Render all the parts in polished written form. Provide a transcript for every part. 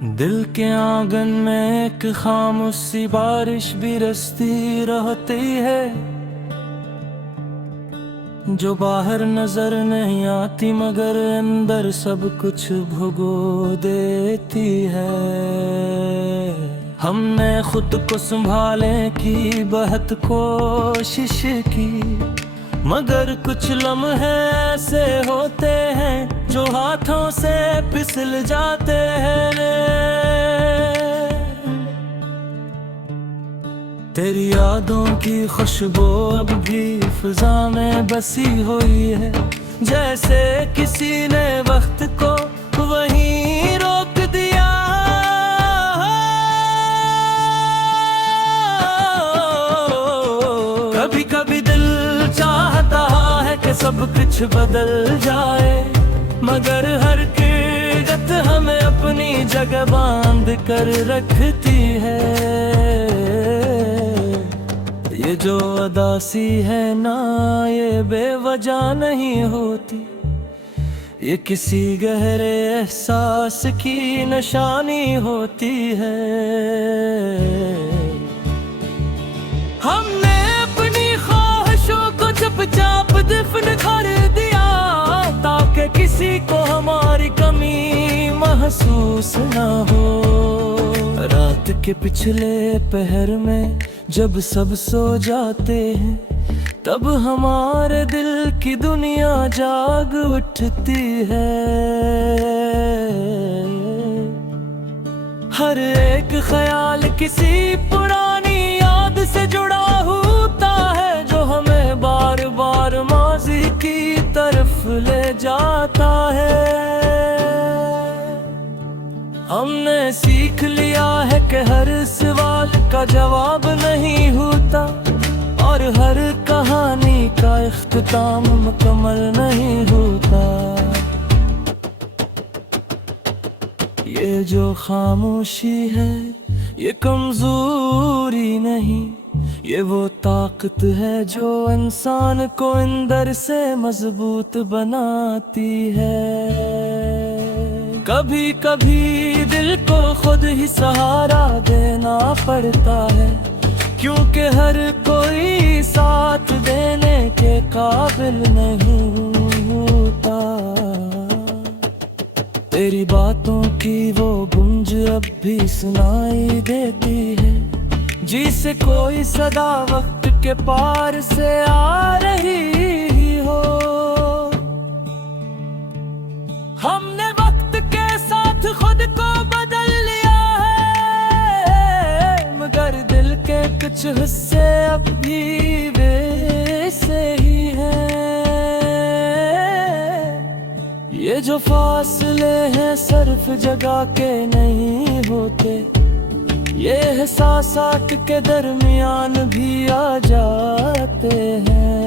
दिल के आंगन में एक खामोश सी बारिश भी रसती रहती है, जो बाहर नजर नहीं आती मगर अंदर सब कुछ भुगो देती है। हमने खुद को संभालने की बहुत कोशिश की, मगर कुछ लम्हे ऐसे होते हैं जो हाथों से फिसल जाते हैं। तेरी यादों की खुशबू अब भी फिजा में बसी हुई है, जैसे किसी ने वक्त को वहीं रोक दिया। कभी कभी दिल चाहता है कि सब कुछ बदल जाए, मगर हर किरत हमें अपनी जगह बांध कर रखती है। ये जो अदासी है ना, ये बेवजह नहीं होती, ये किसी गहरे एहसास की निशानी होती है। हमने अपनी ख्वाहिशों को चुपचाप दफन कर दिया, ताकि किसी को हमारी कमी महसूस ना हो। रात के पिछले पहर में जब सब सो जाते हैं, तब हमारे दिल की दुनिया जाग उठती है। हर एक ख्याल किसी पुरानी याद से जुड़ा होता है, जो हमें बार बार माज़ी की तरफ ले जाता है। हमने सीख लिया है कि हर सवाल का जवाब नहीं होता, और हर कहानी का इख्तिताम मुकम्मल नहीं होता। ये जो खामोशी है ये कमजोरी नहीं, ये वो ताकत है जो इंसान को अंदर से मजबूत बनाती है। कभी कभी दिल को खुद ही सहारा देना पड़ता है, क्योंकि हर कोई साथ देने के काबिल नहीं होता। तेरी बातों की वो गूंज अब भी सुनाई देती है, जिसे कोई सदा वक्त के पार से आ रही हो। हमने वक्त के साथ खुद को बदल लिया है, मगर दिल के कुछ हिस्से अब भी वैसे ही हैं। ये जो फासले हैं सिर्फ जगह के नहीं होते, ये एहसासात के दरमियान भी आ जाते हैं।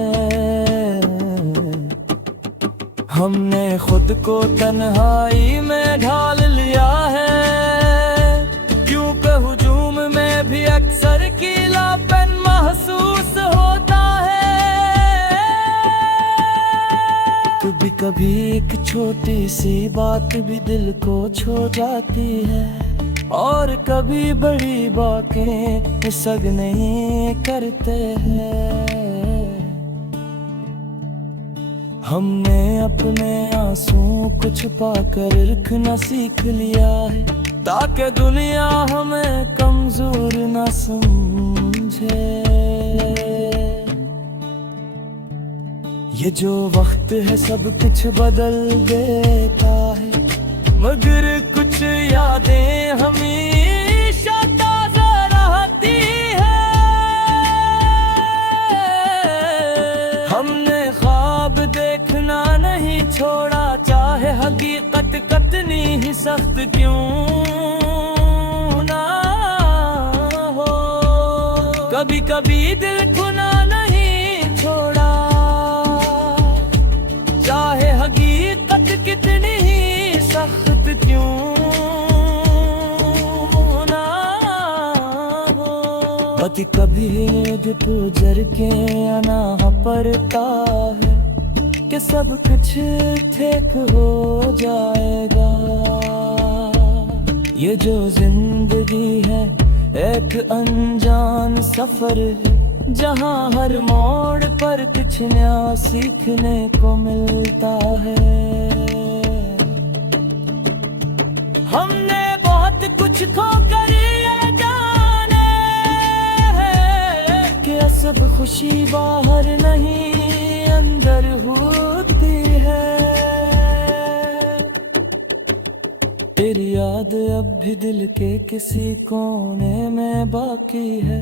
हमने खुद को तन्हाई में ढाल लिया है, क्योंकि हुजूम में भी अक्सर कीलापन महसूस होता है। कभी कभी एक छोटी सी बात भी दिल को छू जाती है, और कभी बड़ी बातें सग नहीं करते हैं। हमने अपने आंसू को छुपा कर रखना सीख लिया है, ताकि दुनिया हमें कमजोर न समझे। ये जो वक्त है सब कुछ बदल देता है, मगर कुछ यादें हमेशा ताजा रहती है। हमने ख्वाब देखना नहीं छोड़ा, चाहे हकीकत कितनी ही सख्त क्यों ना हो। कभी कभी दिल खुना नहीं छोड़ा, चाहे हकीकत कितनी ही सख्त क्यों ना हो। कभी कभी गुजर के आना पड़ता है कि सब कुछ ठीक हो जाएगा। ये जो जिंदगी है एक अनजान सफर है, जहाँ हर मोड़ पर कुछ नया सीखने को मिलता है। हमने बहुत कुछ खो कर ये जाने हैं कि सब खुशी बाहर नहीं अंदर होती है। तेरी याद अब भी दिल के किसी कोने में बाकी है,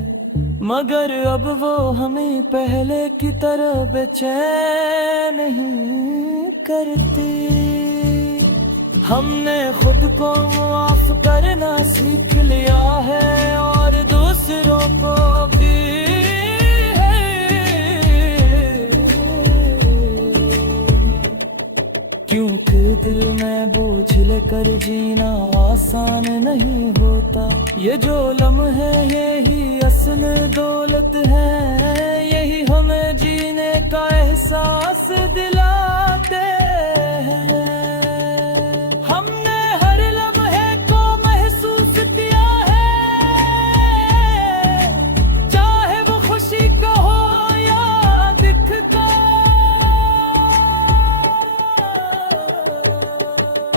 मगर अब वो हमें पहले की तरह बेचैन नहीं करती। हमने खुद को माफ करना सीख लिया है और दूसरों को भी। क्योंकि दिल में बोझ लेकर जीना आसान नहीं होता। ये जो लम्हे यही असल दौलत है, यही हमें जीने का एहसास दिलाते हैं। हमने हर लम्हे को महसूस किया है, चाहे वो खुशी का हो या दुख का।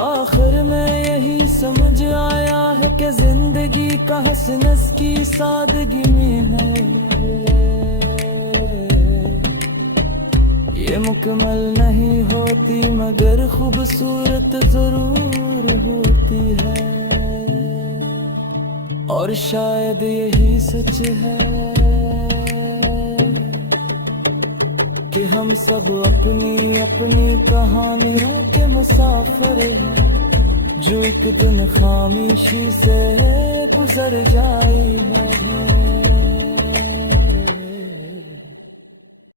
आखिर में यही समझ आया है कि जिंदगी का हसन की सादगी में है। ये मुकम्मल नहीं होती मगर खूबसूरत जरूर होती है। और शायद यही सच है कि हम सब अपनी अपनी कहानियों के मुसाफिर हैं, जो एक दिन खामोशी से गुजर जाए।